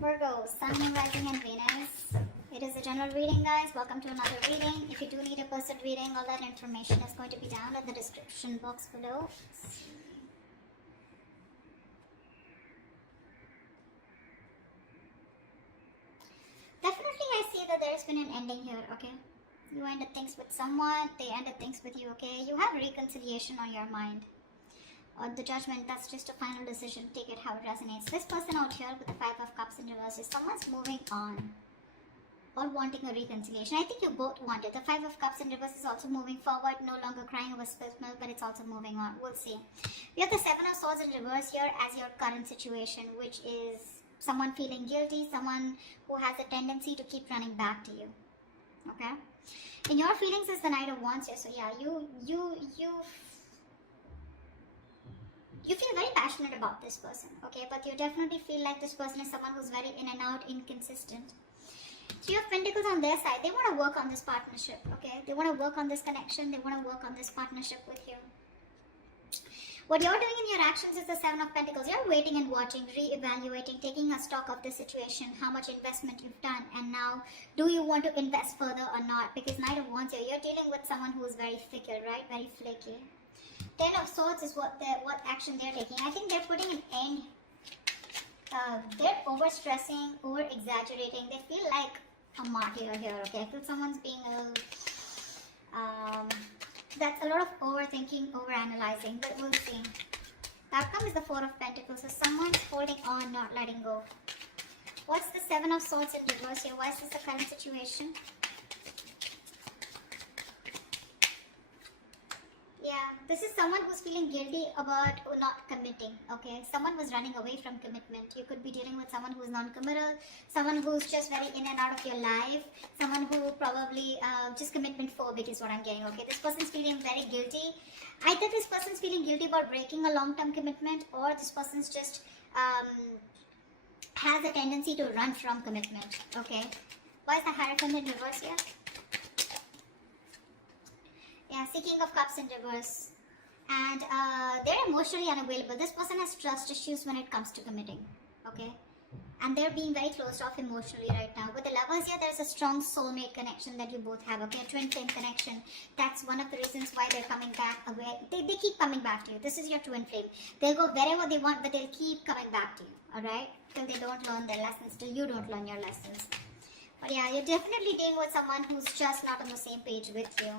Virgo, Sun, Moon, Rising, and Venus. It is a general reading, guys. Welcome to another reading. If you do need a personal reading, all that information is going to be down in the description box below. Definitely, I see that there's been an ending here, okay? You ended things with someone, they ended things with you, okay? You have reconciliation on your mind. The judgment, that's just a final decision. Take it how it resonates. This person out here with the Five of Cups in reverse is someone's moving on or wanting a reconciliation. I think you both want it. The Five of Cups in reverse is also moving forward, no longer crying over spilled milk, but it's also moving on. We'll see. We have the Seven of Swords in reverse here as your current situation, which is someone feeling guilty, someone who has a tendency to keep running back to you. Okay? In your feelings is the Knight of Wands here. So yeah, you feel very passionate about this person, okay? But you definitely feel like this person is someone who's very in and out, inconsistent. Three of Pentacles on their side. They want to work on this partnership, okay? They want to work on this connection. They want to work on this partnership with you. What you're doing in your actions is the Seven of Pentacles. You're waiting and watching, re-evaluating, taking a stock of the situation, how much investment you've done, and now, do you want to invest further or not? Because Knight of Wands here, you're dealing with someone who is very fickle, right? Very flaky. Ten of Swords is what action they're taking. I think they're putting an end. They're overstressing, over-exaggerating. They feel like a martyr here, okay? I feel someone's being that's a lot of overthinking, overanalyzing, but we'll see. The outcome is the Four of Pentacles. So someone's holding on, not letting go. What's the Seven of Swords in reverse here? Why is this the current situation? Yeah, this is someone who's feeling guilty about not committing, okay? Someone was running away from commitment. You could be dealing with someone who's non-committal, someone who's just very in and out of your life, someone who probably just commitment phobic is what I'm getting, okay? This person's feeling very guilty. Either this person's feeling guilty about breaking a long-term commitment, or this person's just has a tendency to run from commitment, okay? Why is the Hierophant in reverse here? Yeah, King of Cups in reverse. And they're emotionally unavailable. This person has trust issues when it comes to committing. Okay? And they're being very closed off emotionally right now. With the Lovers here, there's a strong soulmate connection that you both have. Okay? A twin flame connection. That's one of the reasons why they're coming back away. They keep coming back to you. This is your twin flame. They'll go wherever they want, but they'll keep coming back to you. Alright? Till they don't learn their lessons. Till you don't learn your lessons. But yeah, you're definitely dealing with someone who's just not on the same page with you.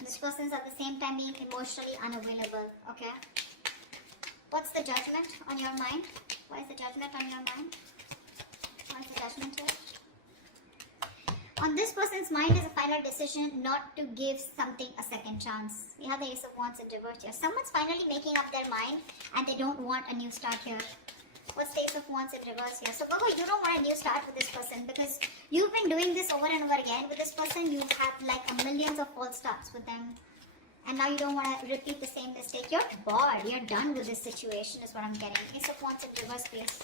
This person's at the same time being emotionally unavailable, okay? What's the judgment on your mind? Why is the judgment on your mind? Why is the judgment here? On this person's mind is a final decision not to give something a second chance. We have the Ace of Wands in reverse here. Someone's finally making up their mind and they don't want a new start here. What's the Ace of Wands in reverse here? So Virgo, you don't want a new start with this person because you've been doing this over and over again. With this person, you've had like a millions of false starts with them. And now you don't want to repeat the same mistake. You're bored. You're done with this situation is what I'm getting. Ace of Wands in reverse, please.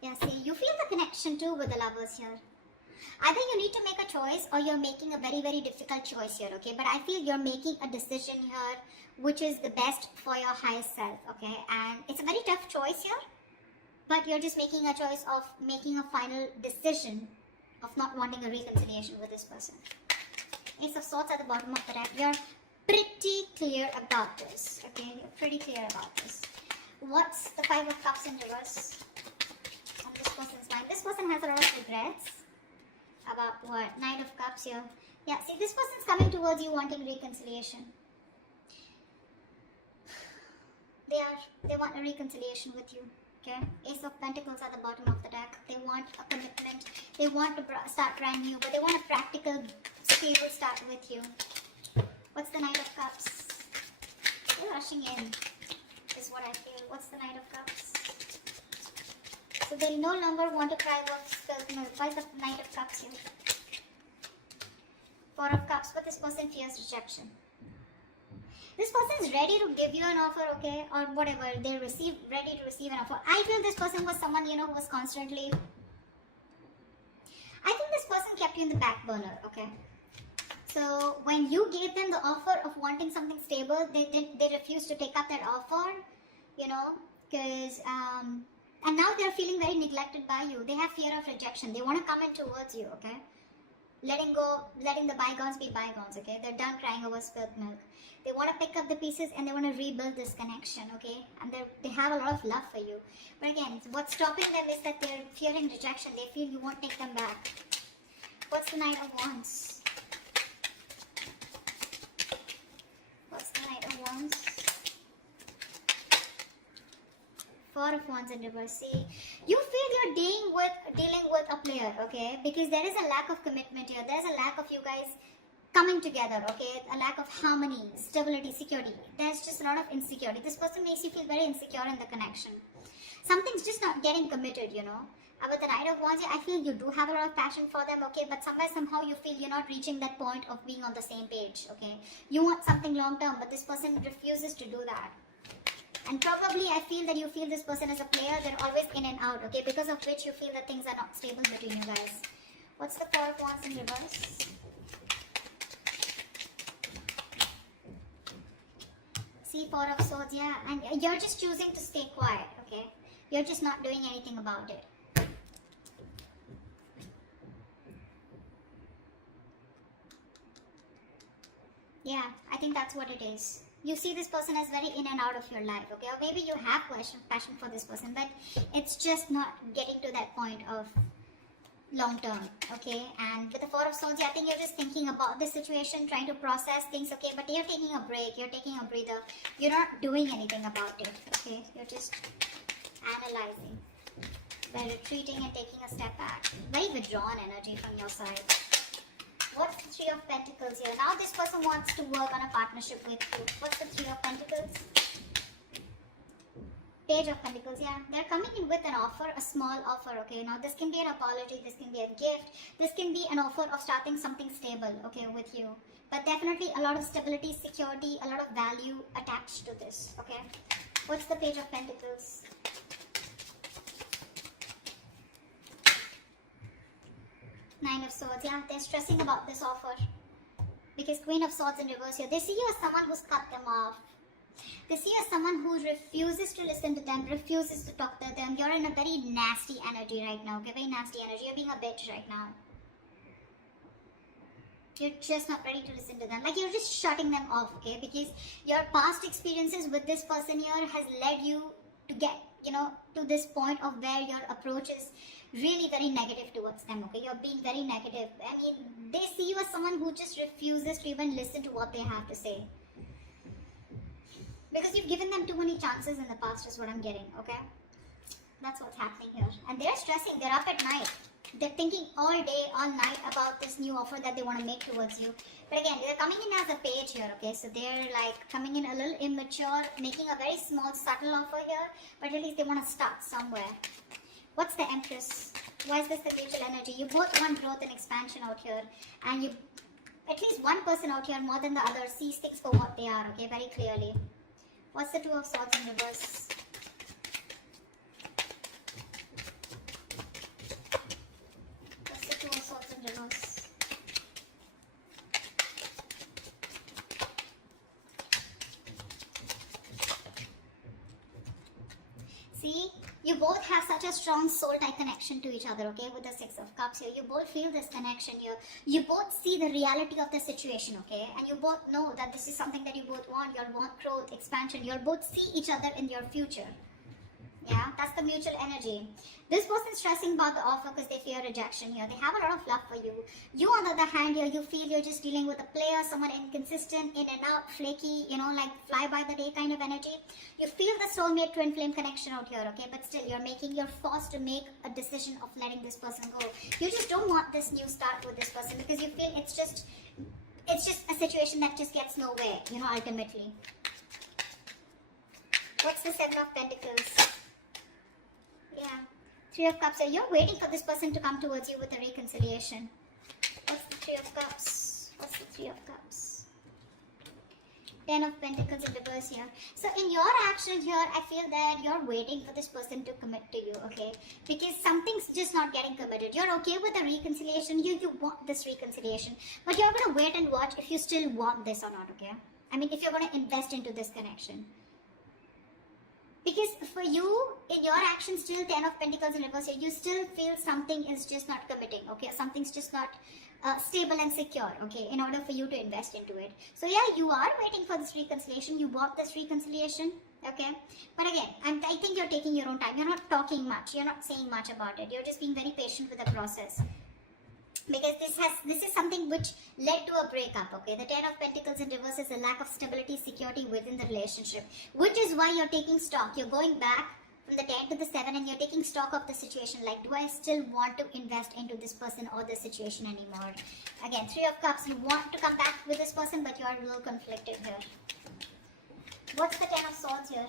Yeah, see, you feel the connection too with the Lovers here. Either you need to make a choice or you're making a very, very difficult choice here, okay? But I feel you're making a decision here which is the best for your highest self, okay? And it's a very tough choice here, but you're just making a choice of making a final decision of not wanting a reconciliation with this person. Ace of Swords at the bottom of the deck. You're pretty clear about this, okay? You're pretty clear about this. What's the Five of Cups in reverse on this person's mind? This person has a lot of regrets. About what? Nine of Cups here. Yeah, see, this person's coming towards you wanting reconciliation. They want a reconciliation with you. Okay? Ace of Pentacles at the bottom of the deck. They want a commitment. They want to start brand new, but they want a practical, stable start with you. What's the Knight of Cups? They're rushing in, is what I feel. What's the Knight of Cups? So they no longer want to cry about spilled milk. Why is the Knight of Cups here? Four of Cups, but this person fears rejection. This person is ready to give you an offer, okay, or whatever. They're ready to receive an offer. I feel this person was someone, you know, who was constantly... I think this person kept you in the back burner, okay. So when you gave them the offer of wanting something stable, they refused to take up that offer, you know. Because, and now they're feeling very neglected by you. They have fear of rejection. They want to come in towards you, okay? Letting the bygones be bygones, okay? They're done crying over spilled milk. They want to pick up the pieces and they want to rebuild this connection, okay? And they have a lot of love for you. But again, what's stopping them is that they're fearing rejection. They feel you won't take them back. What's the Knight of Wands? What's the Knight of Wands? Four of Wands in reverse. See, you feel you're dealing with a player, okay? Because there is a lack of commitment here. There's a lack of you guys coming together, okay? A lack of harmony, stability, security. There's just a lot of insecurity. This person makes you feel very insecure in the connection. Something's just not getting committed, you know. With the Knight of Wands, I feel you do have a lot of passion for them, okay? But somehow you feel you're not reaching that point of being on the same page, okay? You want something long term, but this person refuses to do that. And probably I feel that you feel this person as a player. They're always in and out, okay? Because of which you feel that things are not stable between you guys. What's the Four of Wands in reverse? See, Four of Swords, yeah. And you're just choosing to stay quiet, okay? You're just not doing anything about it. Yeah, I think that's what it is. You see this person as very in and out of your life, okay? Or maybe you have passion for this person, but it's just not getting to that point of long term, okay? And with the Four of Swords, I think you're just thinking about this situation, trying to process things, okay? But you're taking a break, you're taking a breather. You're not doing anything about it, okay? You're just analyzing by retreating and taking a step back. Very withdrawn energy from your side. What's the Three of Pentacles here? Now this person wants to work on a partnership with you. What's the Three of Pentacles? Page of Pentacles, yeah. They're coming in with an offer, a small offer, okay? Now this can be an apology, this can be a gift, this can be an offer of starting something stable, okay, with you. But definitely a lot of stability, security, a lot of value attached to this, okay? What's the Page of Pentacles? Nine of Swords, yeah, they're stressing about this offer. Because Queen of Swords in reverse here, they see you as someone who's cut them off. They see you as someone who refuses to listen to them, refuses to talk to them. You're in a very nasty energy right now, okay? Very nasty energy. You're being a bitch right now. You're just not ready to listen to them. Like, you're just shutting them off, okay? Because your past experiences with this person here has led you to get, you know, to this point of where your approach is really very negative towards them, okay? You're being very negative. I mean, they see you as someone who just refuses to even listen to what they have to say. Because you've given them too many chances in the past is what I'm getting, okay? That's what's happening here. And they're stressing, they're up at night. They're thinking all day, all night about this new offer that they want to make towards you. But again, they're coming in as a page here, okay? So they're like coming in a little immature, making a very small, subtle offer here. But at least they want to start somewhere. What's the Empress? Why is this the mutual energy? You both want growth and expansion out here. And you, at least one person out here more than the other, sees things for what they are, okay? Very clearly. What's the Two of Swords in reverse? What's the Two of Swords in reverse? See? You both have such a strong soul-tie connection to each other, okay? With the Six of Cups here. You both feel this connection here. You both see the reality of the situation, okay? And you both know that this is something that you both want. You want growth, expansion. You'll both see each other in your future. Yeah, that's the mutual energy. This person's stressing about the offer because they fear rejection here. They have a lot of love for you. You, on the other hand, here, you feel you're just dealing with a player, someone inconsistent, in and out, flaky, you know, like fly by the day kind of energy. You feel the soulmate twin flame connection out here, okay? But still, you're forced to make a decision of letting this person go. You just don't want this new start with this person because you feel it's just a situation that just gets nowhere, you know, ultimately. What's the Seven of Pentacles? Yeah. Three of Cups. So you're waiting for this person to come towards you with a reconciliation. What's the Three of Cups? What's the Three of Cups? Ten of Pentacles in reverse here. So in your action here, I feel that you're waiting for this person to commit to you, okay? Because something's just not getting committed. You're okay with a reconciliation. You want this reconciliation. But you're going to wait and watch if you still want this or not, okay? I mean, if you're going to invest into this connection. Because for you, in your actions, still 10 of Pentacles in reverse here, you still feel something is just not committing, okay? Something's just not stable and secure, okay, in order for you to invest into it. So yeah, you are waiting for this reconciliation. You want this reconciliation, okay? But again, I think you're taking your own time. You're not talking much. You're not saying much about it. You're just being very patient with the process. Because this is something which led to a breakup, okay? The 10 of Pentacles in reverse is a lack of stability, security within the relationship, which is why you're taking stock. You're going back from the 10 to the 7 and you're taking stock of the situation. Like, do I still want to invest into this person or this situation anymore? Again, 3 of Cups, you want to come back with this person, but you are a little conflicted here. What's the 10 of Swords here?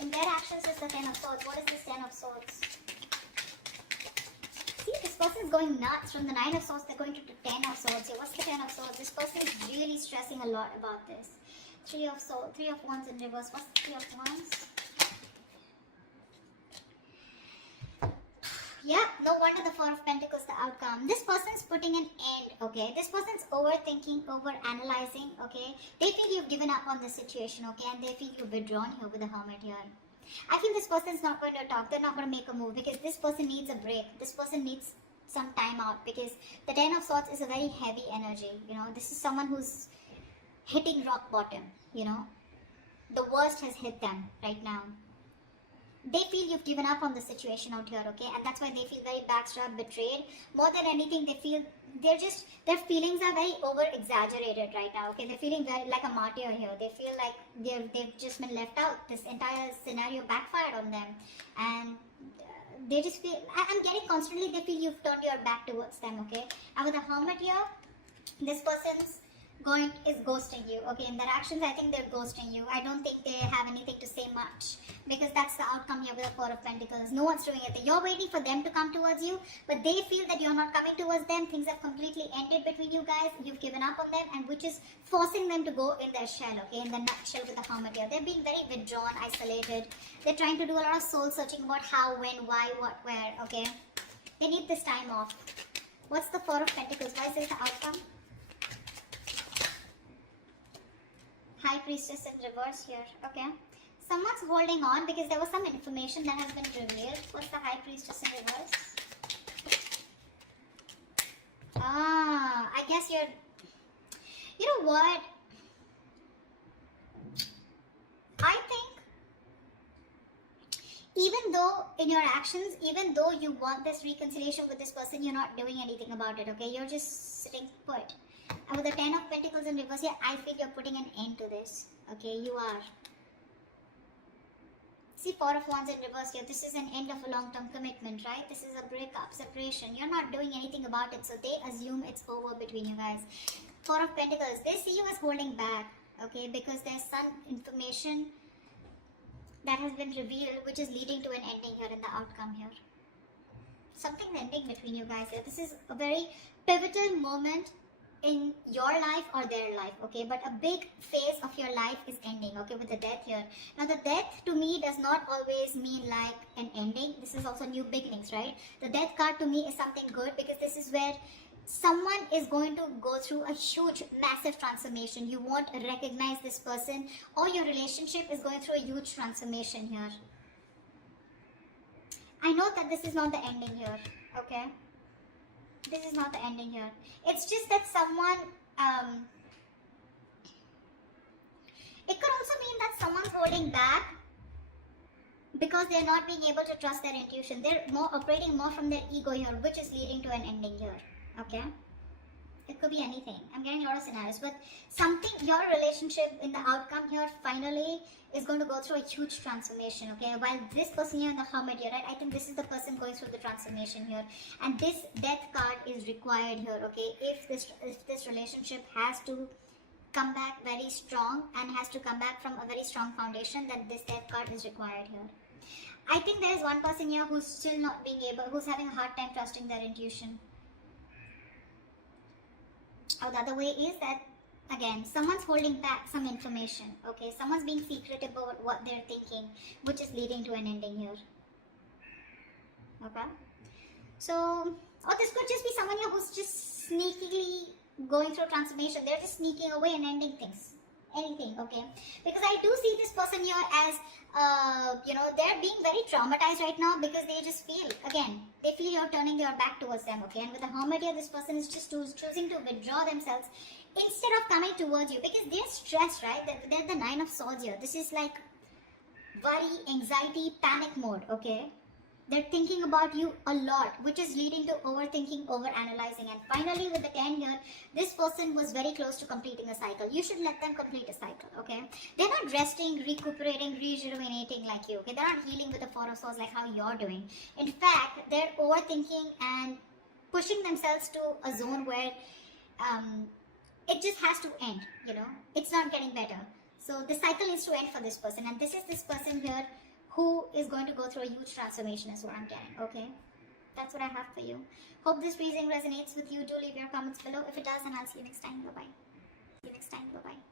In their actions is the 10 of Swords. What is this 10 of Swords? See, this person is going nuts. From the 9 of Swords, they're going to the 10 of Swords here. What's the 10 of Swords? This person is really stressing a lot about this. 3 of Swords, 3 of Wands in reverse. What's the 3 of Wands? Yeah, no wonder the 4 of Pentacles, the outcome. This person's putting an end, okay? This person's overthinking, over-analyzing, okay? They feel you've given up on the situation, okay? And they feel you've withdrawn here with the Hermit here. I feel this person's not going to talk. They're not going to make a move because this person needs a break. This person needs some time out because the 10 of Swords is a very heavy energy, you know? This is someone who's hitting rock bottom, you know? The worst has hit them right now. They feel you've given up on the situation out here, okay? And that's why they feel very backstabbed, betrayed. More than anything, they feel their feelings are very over-exaggerated right now, okay? They're feeling very like a martyr here. They feel like they've just been left out. This entire scenario backfired on them. And they just feel, I'm getting constantly, they feel you've turned your back towards them, okay? And with the Hermit here, this person's is ghosting you, okay? In their actions, I think they're ghosting you. I don't think they have anything to say much because that's the outcome here with the 4 of Pentacles. No one's doing it. You're waiting for them to come towards you, but they feel that you're not coming towards them. Things have completely ended between you guys. You've given up on them, and which is forcing them to go in their shell, okay? In the nutshell with the Hermit here. They're being very withdrawn, isolated. They're trying to do a lot of soul searching about how, when, why, what, where, okay? They need this time off. What's the 4 of Pentacles? Why is this the outcome? High Priestess in reverse here, okay? Someone's holding on because there was some information that has been revealed. What's the High Priestess in reverse? I guess you're... You know what? I think even though in your actions, even though you want this reconciliation with this person, you're not doing anything about it, okay? You're just sitting put. And with the 10 of Pentacles in reverse here, I feel you're putting an end to this. Okay, you are. See, 4 of Wands in reverse here. This is an end of a long-term commitment, right? This is a breakup, separation. You're not doing anything about it, so they assume it's over between you guys. 4 of Pentacles, they see you as holding back, okay? Because there's some information that has been revealed, which is leading to an ending here in the outcome here. Something's ending between you guys here. This is a very pivotal moment in your life or their life, okay? But a big phase of your life is ending, okay, with the Death here. Now, the Death to me does not always mean like an ending. This is also new beginnings, right? The Death card to me is something good because this is where someone is going to go through a huge, massive transformation. You won't recognize this person, or your relationship is going through a huge transformation here. I know that this is not the ending here, okay? This is not the ending here. It's just that someone, it could also mean that someone's holding back because they're not being able to trust their intuition. They're operating more from their ego here, which is leading to an ending here, okay? It could be anything. I'm getting a lot of scenarios, but something, your relationship in the outcome here finally is going to go through a huge transformation, okay? While this person here in the Hermit here, right? I think this is the person going through the transformation here. And this Death card is required here, okay? If this relationship has to come back very strong and has to come back from a very strong foundation, then this Death card is required here. I think there is one person here who's still not being able, who's having a hard time trusting their intuition. Or the other way is that, again, someone's holding back some information, okay? Someone's being secretive about what they're thinking, which is leading to an ending here. Okay? So, or this could just be someone here who's just sneakily going through transformation. They're just sneaking away and ending things. anything, okay? Because I do see this person here as, they're being very traumatized right now because they just feel, again, they feel you're turning your back towards them, okay? And with the Hermit here, this person is just choosing to withdraw themselves instead of coming towards you because they're stressed, right? They're the Nine of Swords here. This is like worry, anxiety, panic mode, okay? They're thinking about you a lot, which is leading to overthinking, overanalyzing. And finally, with the 10 here, this person was very close to completing a cycle. You should let them complete a cycle, okay? They're not resting, recuperating, rejuvenating like you, okay? They're not healing with the Four of Swords like how you're doing. In fact, they're overthinking and pushing themselves to a zone where it just has to end, It's not getting better. So the cycle needs to end for this person. And this is this person here who is going to go through a huge transformation is what I'm getting, okay? That's what I have for you. Hope this reading resonates with you. Do leave your comments below. If it does, and I'll see you next time. Bye-bye. See you next time. Bye-bye.